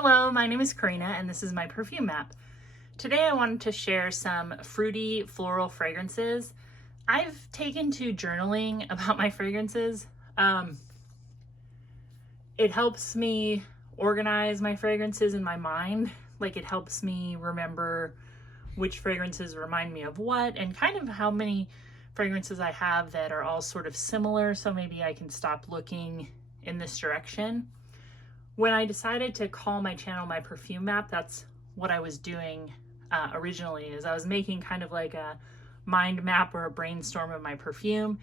Hello, my name is Karina and this is my perfume map. Today I wanted to share some fruity floral fragrances. I've taken to journaling about my fragrances. It helps me organize my fragrances in my mind. Like it helps me remember which fragrances remind me of what and kind of how many fragrances I have that are all sort of similar. So maybe I can stop looking in this direction. When I decided to call my channel my perfume map, that's what I was doing originally, is I was making kind of like a mind map or a brainstorm of my perfume,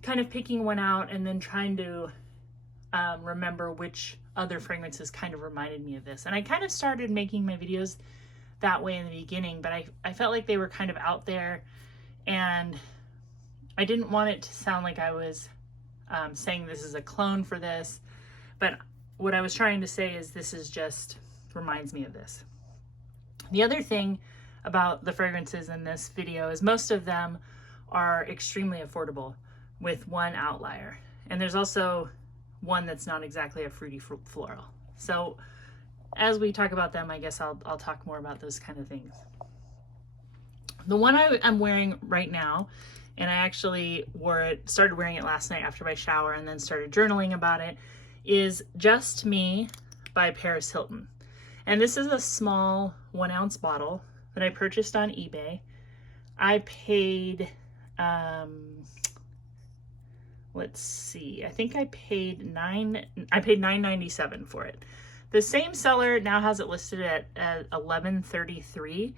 kind of picking one out and then trying to remember which other fragrances kind of reminded me of this. And I kind of started making my videos that way in the beginning, but I felt like they were kind of out there and I didn't want it to sound like I was saying this is a clone for this, but what I was trying to say is this is just reminds me of this. The other thing about the fragrances in this video is most of them are extremely affordable with one outlier. And there's also one that's not exactly a fruity floral. So as we talk about them, I guess I'll talk more about those kind of things. The one I'm wearing right now, and I actually started wearing it last night after my shower and then started journaling about it, is Just Me by Hilton. And this is a small 1 ounce bottle that I purchased on eBay. I paid, let's see, I think I paid $9.97 for it. The same seller now has it listed at $11.33,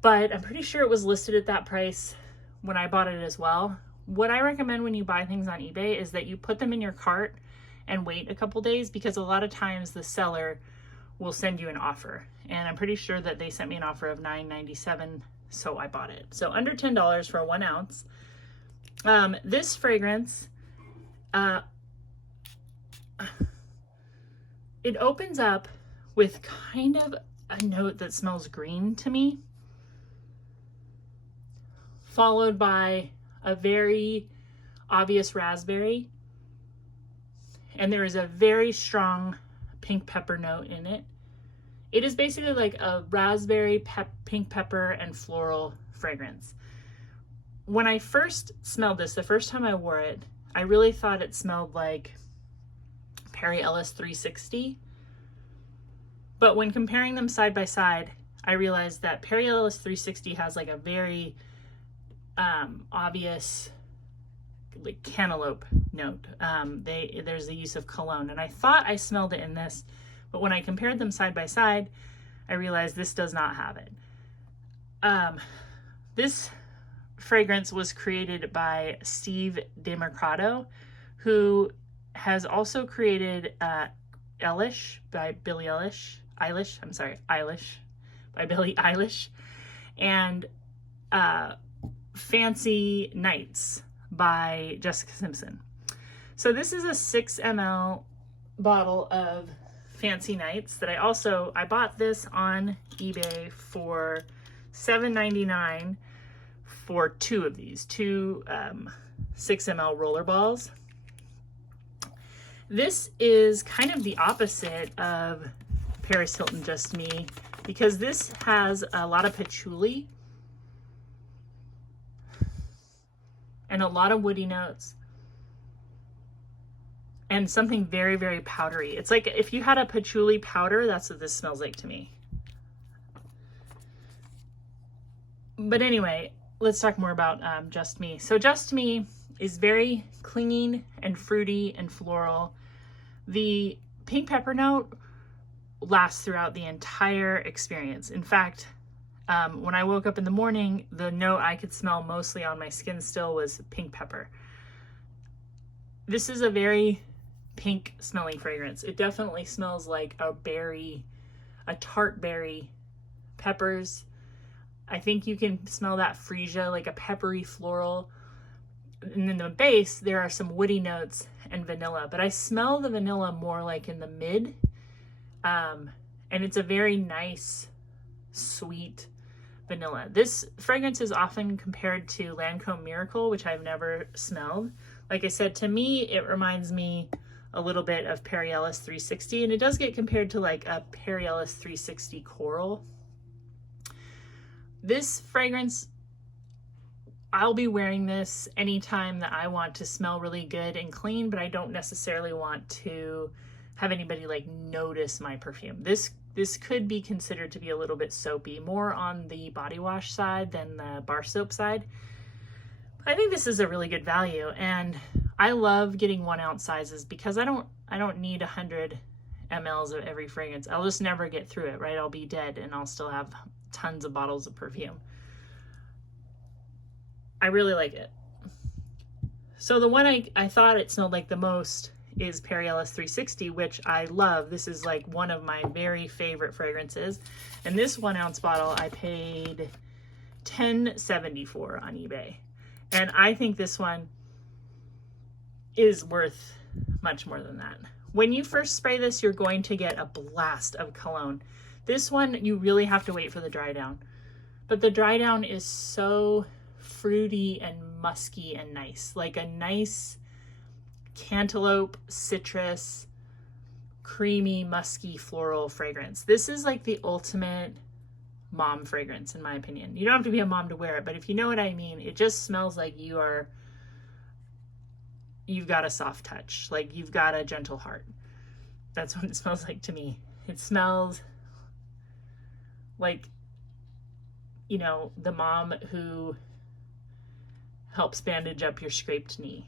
but I'm pretty sure it was listed at that price when I bought it as well. What I recommend when you buy things on eBay is that you put them in your cart and wait a couple days, because a lot of times the seller will send you an offer, and I'm pretty sure that they sent me an offer of $9.97, so I bought it. So under $10 for a 1 ounce. This fragrance, it opens up with kind of a note that smells green to me, followed by a very obvious raspberry. And there is a very strong pink pepper note in it. It is basically like a raspberry, pink pepper, and floral fragrance. When I first smelled this, the first time I wore it, I really thought it smelled like Ellis 360. But when comparing them side by side, I realized that Ellis 360 has like a very obvious like cantaloupe note. There's the use of cologne, and I thought I smelled it in this, but when I compared them side by side, I realized this does not have it. This fragrance was created by Steve DeMercado, who has also created Ellis by Billie Eilish, by Billie Eilish, and Fancy Nights by Jessica Simpson. So this is a 6 ml bottle of Fancy Nights that I bought this on eBay for $7.99 for two of these, two 6 ml roller balls. This is kind of the opposite of Hilton Just Me, because this has a lot of patchouli and a lot of woody notes and something very, very powdery. It's like if you had a patchouli powder, that's what this smells like to me. But anyway, let's talk more about Just Me. So Just Me is very clinging and fruity and floral. The pink pepper note lasts throughout the entire experience. In fact, when I woke up in the morning, the note I could smell mostly on my skin still was pink pepper. This is a very pink smelling fragrance. It definitely smells like a berry, a tart berry, peppers. I think you can smell that freesia, like a peppery floral. And in the base, there are some woody notes and vanilla, but I smell the vanilla more like in the mid. And it's a very nice, sweet vanilla. This fragrance is often compared to Lancome Miracle, which I've never smelled. Like I said, to me, it reminds me a little bit of Ellis 360, and it does get compared to like a Ellis 360 Coral. This fragrance, I'll be wearing this anytime that I want to smell really good and clean, but I don't necessarily want to have anybody like notice my perfume. This could be considered to be a little bit soapy, more on the body wash side than the bar soap side. I think this is a really good value, and I love getting 1 ounce sizes because I don't need 100 mLs of every fragrance. I'll just never get through it, right? I'll be dead and I'll still have tons of bottles of perfume. I really like it. So the one I thought it smelled like the most is Ellis 360, which I love. This is like one of my very favorite fragrances. And this 1 ounce bottle I paid $10.70 for on eBay. And I think this one is worth much more than that. When you first spray this, you're going to get a blast of cologne. This one, you really have to wait for the dry down. But the dry down is so fruity and musky and nice. Like a nice cantaloupe, citrus, creamy, musky, floral fragrance. This is like the ultimate mom fragrance, in my opinion. You don't have to be a mom to wear it, but if you know what I mean, it just smells like you've got a soft touch, like you've got a gentle heart. That's what it smells like to me. It smells like, you know, the mom who helps bandage up your scraped knee.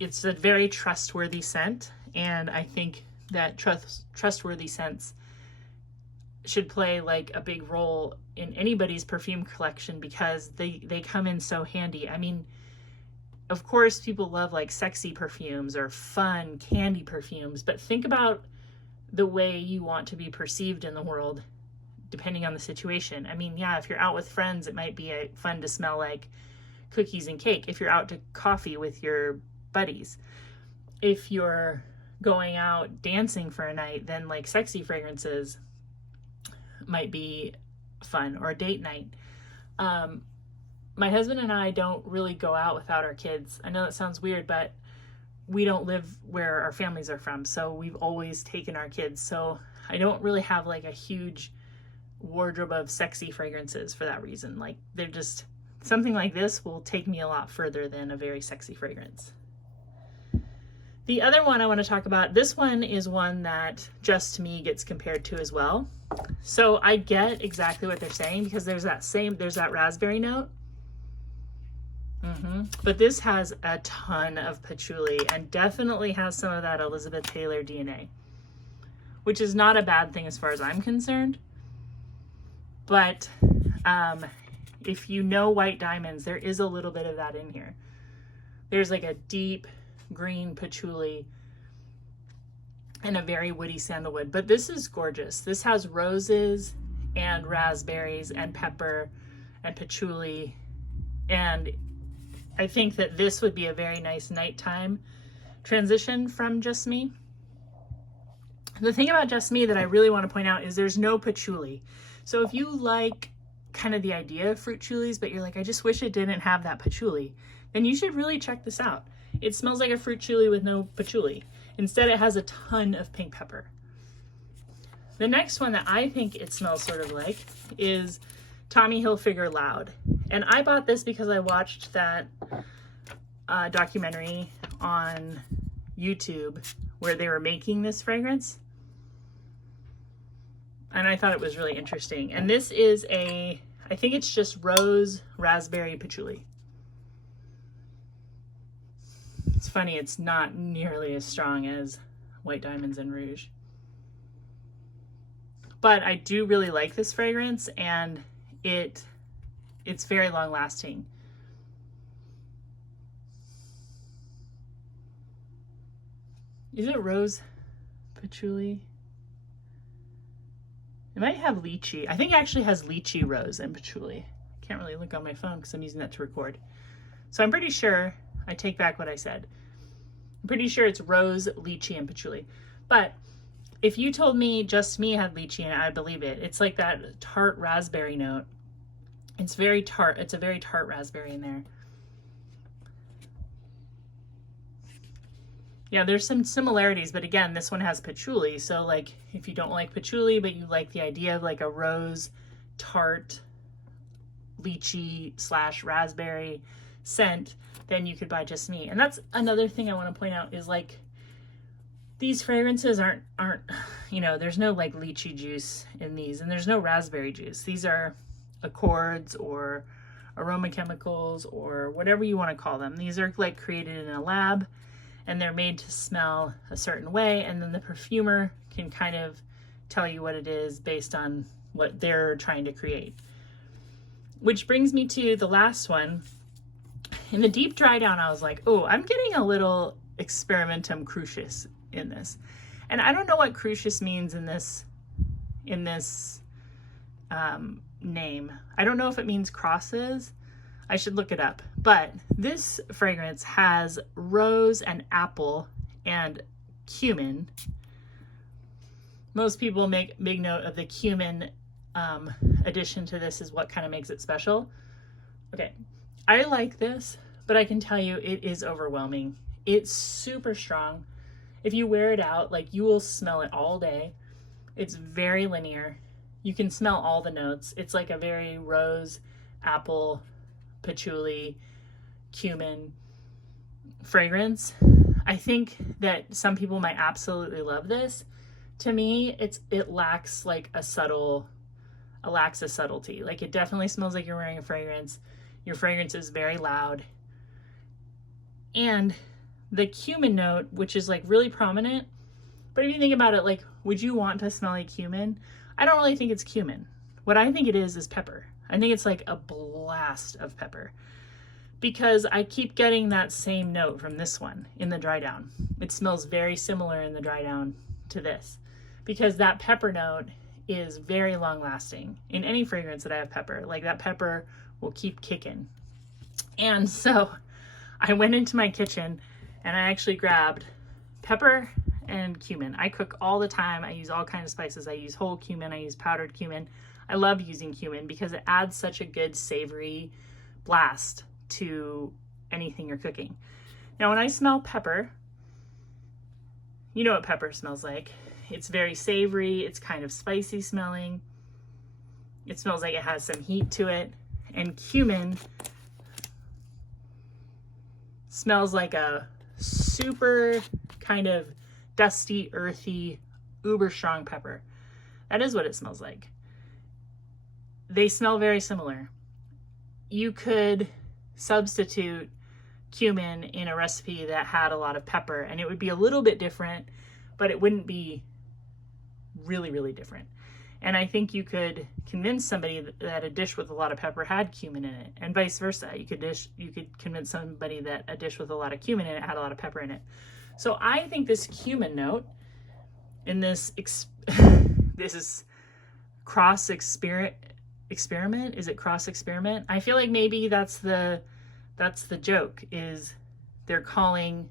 It's a very trustworthy scent, and I think that trustworthy scents should play like a big role in anybody's perfume collection because they come in so handy. I mean, of course, people love like sexy perfumes or fun candy perfumes, but think about the way you want to be perceived in the world depending on the situation. I mean, yeah, if you're out with friends, it might be fun to smell like cookies and cake. If you're out to coffee with your buddies, if you're going out dancing for a night, then like sexy fragrances might be fun, or a date night. My husband and I don't really go out without our kids. I know that sounds weird, but we don't live where our families are from, so we've always taken our kids. So I don't really have like a huge wardrobe of sexy fragrances for that reason. Like, they're just, something like this will take me a lot further than a very sexy fragrance. The other one I want to talk about, this one is one that Just Me gets compared to as well. So I get exactly what they're saying because there's that raspberry note. But this has a ton of patchouli and definitely has some of that Elizabeth Taylor DNA, which is not a bad thing as far as I'm concerned. But if you know White Diamonds, there is a little bit of that in here. There's like a deep green patchouli and a very woody sandalwood, but this is gorgeous. This has roses and raspberries and pepper and patchouli, and I think that this would be a very nice nighttime transition from Just Me. The thing about Just Me that I really want to point out is there's no patchouli. So if you like kind of the idea of fruit chilies, but you're like, I just wish it didn't have that patchouli, then you should really check this out. It smells like a fruit chili with no patchouli. Instead, it has a ton of pink pepper. The next one that I think it smells sort of like is Tommy Hilfiger Loud. And I bought this because I watched that documentary on YouTube where they were making this fragrance. And I thought it was really interesting. And this is I think it's just rose, raspberry, patchouli. It's funny, it's not nearly as strong as White Diamonds and Rouge. But I do really like this fragrance, and it's very long lasting. Is it rose patchouli? It might have lychee. I think it actually has lychee, rose, and patchouli. I can't really look on my phone because I'm using that to record. So I'm pretty sure, I take back what I said. I'm pretty sure it's rose, lychee, and patchouli. But if you told me Just Me had lychee in it, I'd believe it. It's like that tart raspberry note. It's very tart. It's a very tart raspberry in there. Yeah, there's some similarities, but again, this one has patchouli. So like if you don't like patchouli, but you like the idea of like a rose tart lychee / raspberry scent, then you could buy Just Me. And that's another thing I want to point out is like these fragrances aren't, you know, there's no like lychee juice in these, and there's no raspberry juice. These are accords or aroma chemicals or whatever you want to call them. These are like created in a lab, and they're made to smell a certain way, and then the perfumer can kind of tell you what it is based on what they're trying to create. Which brings me to the last one. In the deep dry down, I was like, oh, I'm getting a little Experimentum Crucis in this. And I don't know what Crucis means in this name. I don't know if it means crosses. I should look it up. But this fragrance has rose and apple and cumin. Most people make big note of the cumin addition to this is what kind of makes it special. Okay, I like this, but I can tell you it is overwhelming. It's super strong. If you wear it out, like you will smell it all day. It's very linear. You can smell all the notes. It's like a very rose, apple, patchouli, cumin fragrance. I think that some people might absolutely love this. To me, it lacks like a subtlety. Like it definitely smells like you're wearing a fragrance. Your fragrance is very loud. And the cumin note, which is like really prominent, but if you think about it, like, would you want to smell like cumin? I don't really think it's cumin. What I think it is pepper. I think it's like a blast of pepper, because I keep getting that same note from this one in the dry down. It smells very similar in the dry down to this, because that pepper note is very long lasting in any fragrance that I have pepper. Like that pepper will keep kicking. And so I went into my kitchen and I actually grabbed pepper and cumin. I cook all the time. I use all kinds of spices. I use whole cumin. I use powdered cumin. I love using cumin because it adds such a good savory blast to anything you're cooking. Now, when I smell pepper, you know what pepper smells like. It's very savory. It's kind of spicy smelling. It smells like it has some heat to it. And cumin smells like a super kind of dusty, earthy, uber strong pepper. That is what it smells like. They smell very similar. You could substitute cumin in a recipe that had a lot of pepper and it would be a little bit different, but it wouldn't be really, really different. And I think you could convince somebody that a dish with a lot of pepper had cumin in it, and vice versa. You could convince somebody that a dish with a lot of cumin in it had a lot of pepper in it. So I think this cumin note in this this is cross experiment. Is it cross experiment? I feel like maybe that's the joke, is they're calling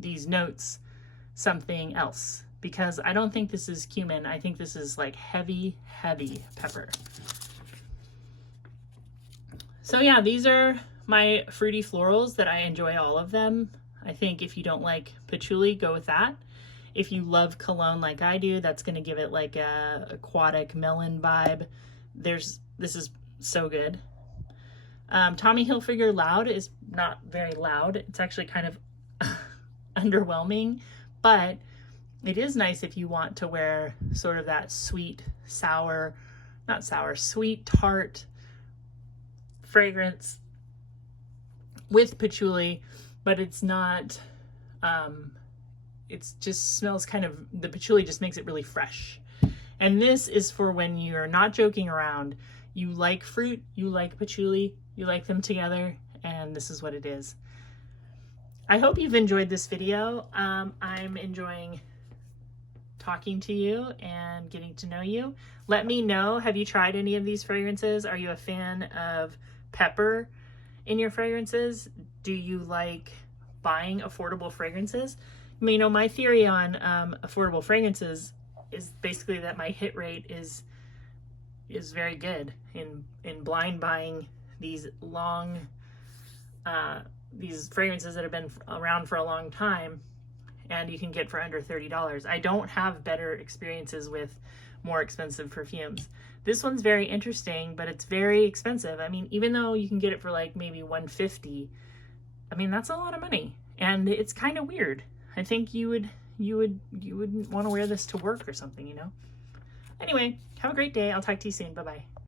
these notes something else, because I don't think this is cumin. I think this is like heavy, heavy pepper. So yeah, these are my fruity florals that I enjoy all of them. I think if you don't like patchouli, go with that. If you love cologne like I do, that's going to give it like a aquatic melon vibe. This is so good. Tommy Hilfiger Loud is not very loud. It's actually kind of underwhelming, but it is nice if you want to wear sort of that sweet, sweet, tart fragrance with patchouli, but it's not, it just smells kind of, the patchouli just makes it really fresh. And this is for when you're not joking around. You like fruit, you like patchouli, you like them together, and this is what it is. I hope you've enjoyed this video. I'm enjoying talking to you and getting to know you. Let me know, have you tried any of these fragrances? Are you a fan of pepper in your fragrances? Do you like buying affordable fragrances? You know, my theory on affordable fragrances is basically that my hit rate is very good in blind buying these these fragrances that have been around for a long time, and you can get for under $30. I don't have better experiences with more expensive perfumes. This one's very interesting, but it's very expensive. I mean, even though you can get it for like maybe $150, I mean, that's a lot of money, and it's kind of weird. I think you wouldn't want to wear this to work or something, you know? Anyway, have a great day. I'll talk to you soon. Bye-bye.